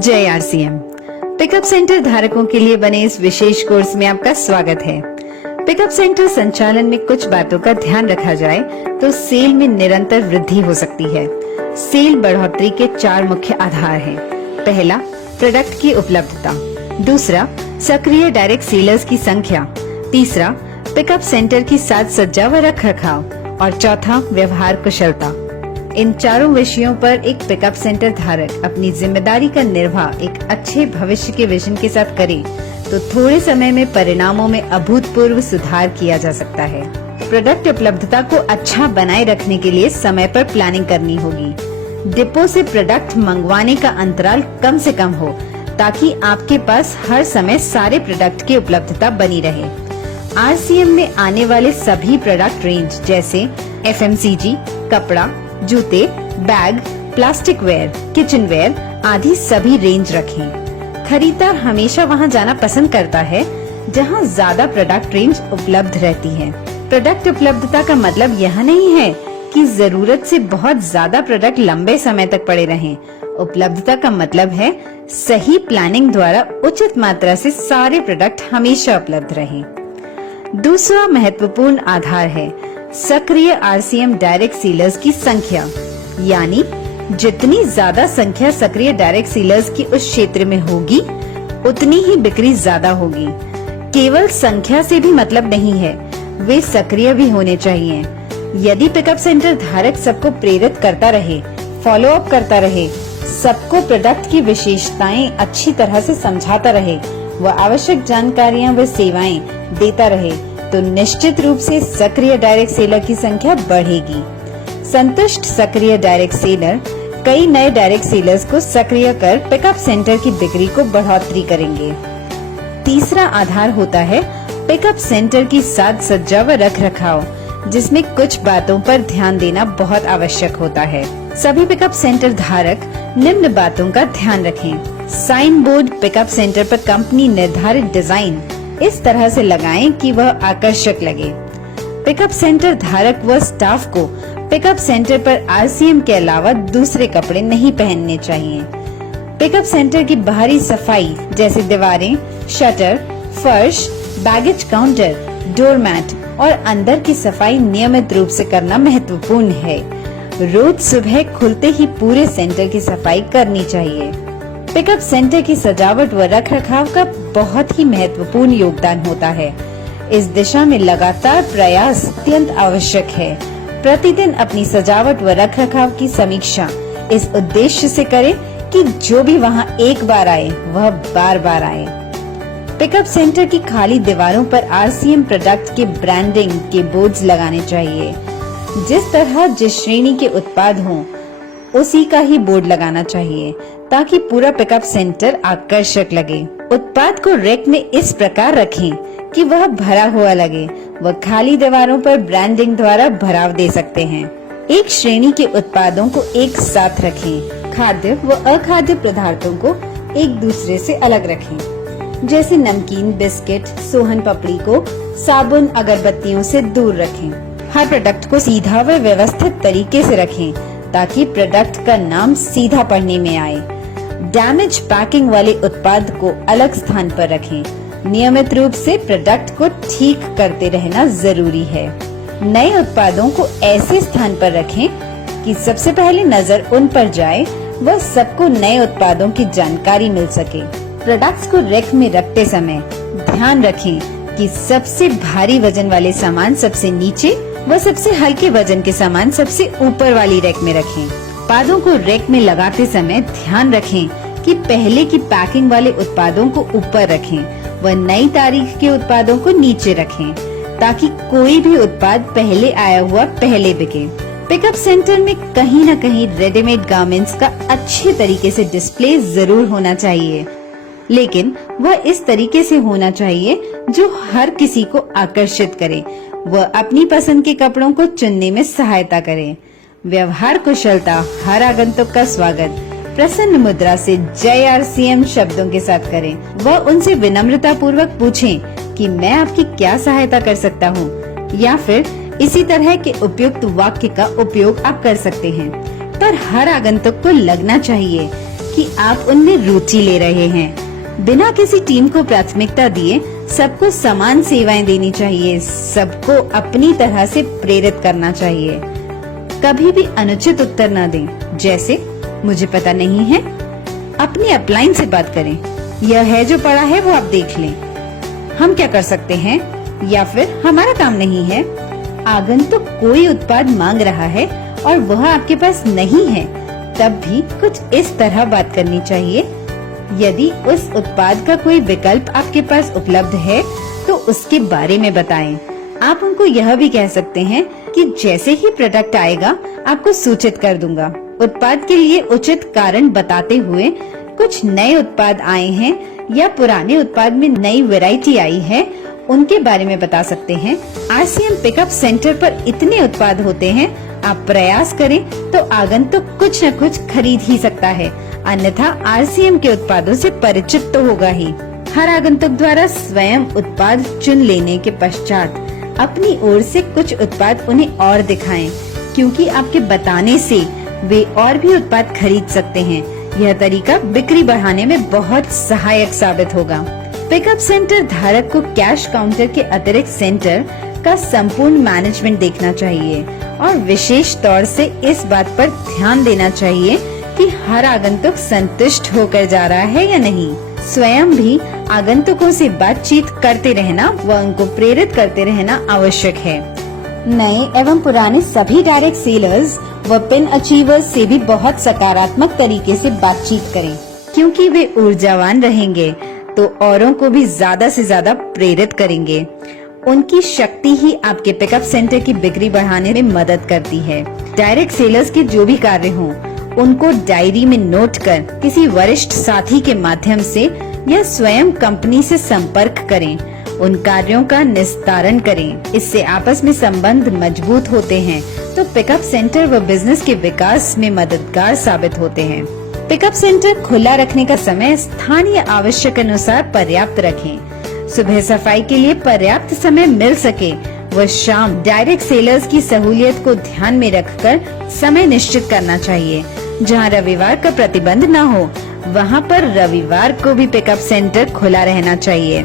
जय RCM. Pickup centre धारकों के लिए बने इस विशेष कोर्स में आपका स्वागत है। पिकअप सेंटर संचालन में कुछ बातों का ध्यान रखा जाए तो सेल में निरंतर वृद्धि हो सकती है। सेल बढ़ोतरी के 4 मुख्य आधार हैं। पहला, प्रोडक्ट की उपलब्धता। दूसरा, सक्रिय डायरेक्ट सेलर्स की संख्या। तीसरा, पिकअप सेंटर की साज सज्जा व रख रखाव। और चौथा, व्यवहार कुशलता। इन चारों विषयों पर एक पिकअप सेंटर धारक अपनी जिम्मेदारी का निर्वाह एक अच्छे भविष्य के विजन के साथ करे तो थोड़े समय में परिणामों में अभूतपूर्व सुधार किया जा सकता है। प्रोडक्ट उपलब्धता को अच्छा बनाए रखने के लिए समय पर प्लानिंग करनी होगी। डिपो से प्रोडक्ट मंगवाने का अंतराल कम से कम हो ताकि आपके पास हर समय सारे प्रोडक्ट की उपलब्धता बनी रहे। आरसीएम में आने वाले सभी प्रोडक्ट रेंज जैसे एफएमसीजी, कपड़ा, जूते, bag, plastic ware, kitchen ware आदि सभी रेंज रखें। खरीदार हमेशा वहां जाना पसंद करता है जहां ज्यादा प्रोडक्ट रेंज उपलब्ध रहती है। प्रोडक्ट उपलब्धता का मतलब यह नहीं है कि जरूरत से बहुत ज्यादा प्रोडक्ट लंबे समय तक पड़े रहें। उपलब्धता का मतलब है सही प्लानिंग द्वारा उचित मात्रा से सारे प्रोडक्ट हमेशा उपलब्ध रहें। दूसरा महत्वपूर्ण आधार है सक्रिय आरसीएम डायरेक्ट सेलर्स की संख्या, यानी जितनी ज्यादा संख्या सक्रिय डायरेक्ट सेलर्स की उस क्षेत्र में होगी उतनी ही बिक्री ज्यादा होगी। केवल संख्या से भी मतलब नहीं है, वे सक्रिय भी होने चाहिए। यदि पिकअप सेंटर धारक सबको प्रेरित करता रहे, फॉलो अप करता रहे, सबको प्रोडक्ट की विशेषताएं अच्छी तरह से समझाता रहे व आवश्यक जानकारियां व सेवाएं देता रहे तो निश्चित रूप से सक्रिय डायरेक्ट सेलर की संख्या बढ़ेगी। संतुष्ट सक्रिय डायरेक्ट सेलर कई नए डायरेक्ट सेलर्स को सक्रिय कर पिकअप सेंटर की बिक्री को बढ़ोतरी करेंगे। तीसरा आधार होता है पिकअप सेंटर की साज सज्जा व रख रखाव, जिसमें कुछ बातों पर ध्यान देना बहुत आवश्यक होता है। सभी पिकअप सेंटर धारक निम्न बातों का ध्यान रखें। साइन बोर्ड पिकअप सेंटर पर कंपनी निर्धारित डिजाइन इस तरह से लगाएं कि वह आकर्षक लगे। पिकअप सेंटर धारक व स्टाफ को पिकअप सेंटर पर आरसीएम के अलावा दूसरे कपड़े नहीं पहनने चाहिए। पिकअप सेंटर की बाहरी सफाई जैसे दीवारें, शटर, फर्श, बैगेज काउंटर, डोरमैट और अंदर की सफाई नियमित रूप से करना महत्वपूर्ण है। रोज सुबह खुलते ही पूरे सेंटर की सफाई करनी चाहिए। पिकअप सेंटर की सजावट व रख रखाव का बहुत ही महत्वपूर्ण योगदान होता है। इस दिशा में लगातार प्रयास अत्यंत आवश्यक है। प्रतिदिन अपनी सजावट व रख रखाव की समीक्षा इस उद्देश्य से करें कि जो भी वहां एक बार आए वह बार बार आए। पिकअप सेंटर की खाली दीवारों पर आरसीएम प्रोडक्ट के ब्रांडिंग के बोर्ड्स लगाने चाहिए। जिस तरह जिस श्रेणी के उत्पाद हों उसी का ही बोर्ड लगाना चाहिए ताकि पूरा पिकअप सेंटर आकर्षक लगे। उत्पाद को रैक में इस प्रकार रखें कि वह भरा हुआ लगे व खाली दीवारों पर ब्रांडिंग द्वारा भराव दे सकते हैं। एक श्रेणी के उत्पादों को एक साथ रखें। खाद्य व अखाद्य पदार्थों को एक दूसरे से अलग रखें। जैसे नमकीन, बिस्किट, सोहन पपड़ी को साबुन, अगरबत्तियों से दूर रखें। हर प्रोडक्ट को सीधा व व्यवस्थित तरीके से रखें ताकि प्रोडक्ट का नाम सीधा पढ़ने में आए। डैमेज पैकिंग वाले उत्पाद को अलग स्थान पर रखें। नियमित रूप से प्रोडक्ट को ठीक करते रहना जरूरी है। नए उत्पादों को ऐसे स्थान पर रखें कि सबसे पहले नजर उन पर जाए व सबको नए उत्पादों की जानकारी मिल सके। प्रोडक्ट्स को रैक में रखते समय ध्यान रखें कि सबसे भारी वजन वाले सामान सबसे नीचे व सबसे हल्के वजन के सामान सबसे ऊपर वाली रैक में रखें। उत्पादों को रैक में लगाते समय ध्यान रखें कि पहले की पैकिंग वाले उत्पादों को ऊपर रखें व नई तारीख के उत्पादों को नीचे रखें ताकि कोई भी उत्पाद पहले आया हुआ पहले बिके। पिकअप सेंटर में कहीं न कहीं रेडीमेड गारमेंट्स का अच्छे तरीके से डिस्प्ले जरूर होना चाहिए, लेकिन वह इस तरीके से होना चाहिए जो हर किसी को आकर्षित करे व अपनी पसंद के कपड़ों को चुनने में सहायता करे। व्यवहार कुशलता हर आगंतुक का स्वागत प्रसन्न मुद्रा से जय आरसीएम शब्दों के साथ करें व उनसे विनम्रता पूर्वक पूछें कि मैं आपकी क्या सहायता कर सकता हूँ, या फिर इसी तरह के उपयुक्त वाक्य का उपयोग आप कर सकते हैं। पर हर आगंतुक को लगना चाहिए कि कि आप उनमें रुचि ले रहे हैं। बिना किसी टीम को प्राथमिकता दिए सबको समान सेवाएं देनी चाहिए, सबको अपनी तरह से प्रेरित करना चाहिए। कभी भी अनुचित उत्तर न दें, जैसे मुझे पता नहीं है। अपनी अपलाइन से बात करें, यह है जो पड़ा है वो आप देख लें, हम क्या कर सकते हैं, या फिर हमारा काम नहीं है। आगंतुक कोई उत्पाद मांग रहा है और वह आपके पास नहीं है, तब भी कुछ इस तरह बात करनी चाहिए। यदि उस उत्पाद का कोई विकल्प आपके पास उपलब्ध है तो उसके बारे में बताएं। आप उनको यह भी कह सकते हैं कि जैसे ही प्रोडक्ट आएगा आपको सूचित कर दूंगा। उत्पाद के लिए उचित कारण बताते हुए कुछ नए उत्पाद आए हैं या पुराने उत्पाद में नई वैरायटी आई है, उनके बारे में बता सकते हैं। RCM पिकअप सेंटर पर इतने उत्पाद होते हैं, आप प्रयास करें तो आगंतुक कुछ न कुछ खरीद ही सकता है, अन्यथा RCM के उत्पादों से परिचित तो होगा ही। हर आगंतुक द्वारा स्वयं उत्पाद चुन लेने के पश्चात अपनी ओर से कुछ उत्पाद उन्हें और दिखाएं, क्योंकि आपके बताने से वे और भी उत्पाद खरीद सकते हैं। यह तरीका बिक्री बढ़ाने में बहुत सहायक साबित होगा। पिकअप सेंटर धारक को कैश काउंटर के अतिरिक्त सेंटर का संपूर्ण मैनेजमेंट देखना चाहिए और विशेष तौर से इस बात पर ध्यान देना चाहिए कि हर आगंतुक संतुष्ट होकर जा रहा है या नहीं। स्वयं भी आगंतुकों से बातचीत करते रहना व उनको प्रेरित करते रहना आवश्यक है। नए एवं पुराने सभी डायरेक्ट सेलर्स व पिन अचीवर्स से भी बहुत सकारात्मक तरीके से बातचीत करें, क्योंकि वे ऊर्जावान रहेंगे तो औरों को भी ज्यादा से ज्यादा प्रेरित करेंगे। उनकी शक्ति ही आपके पिकअप सेंटर की बिक्री बढ़ाने में मदद करती है। डायरेक्ट सेलर्स के जो भी कार्य हों, उनको डायरी में नोट कर किसी वरिष्ठ साथी के माध्यम से या स्वयं कंपनी से संपर्क करें। उन कार्यों का निस्तारण करें, इससे आपस में संबंध मजबूत होते हैं तो पिकअप सेंटर व बिजनेस के विकास में मददगार साबित होते हैं। पिकअप सेंटर खुला रखने का समय स्थानीय आवश्यक अनुसार पर्याप्त रखें। सुबह सफाई के लिए पर्याप्त समय मिल सके व शाम डायरेक्ट सेलर्स की सहूलियत को ध्यान में रखकर समय निश्चित करना चाहिए। जहां रविवार का प्रतिबंध न हो, वहां पर रविवार को भी पिकअप सेंटर खुला रहना चाहिए।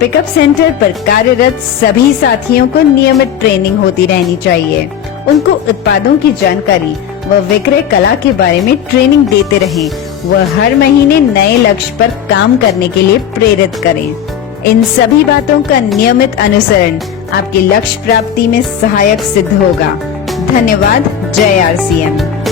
पिकअप सेंटर पर कार्यरत सभी साथियों को नियमित ट्रेनिंग होती रहनी चाहिए। उनको उत्पादों की जानकारी व विक्रय कला के बारे में ट्रेनिंग देते रहें व हर महीने नए लक्ष्य पर काम करने के लिए प्रेरित करें। इन सभी बातों का नियमित अनुसरण आपके लक्ष्य प्राप्ति में सहायक सिद्ध होगा। धन्यवाद। जय RCM।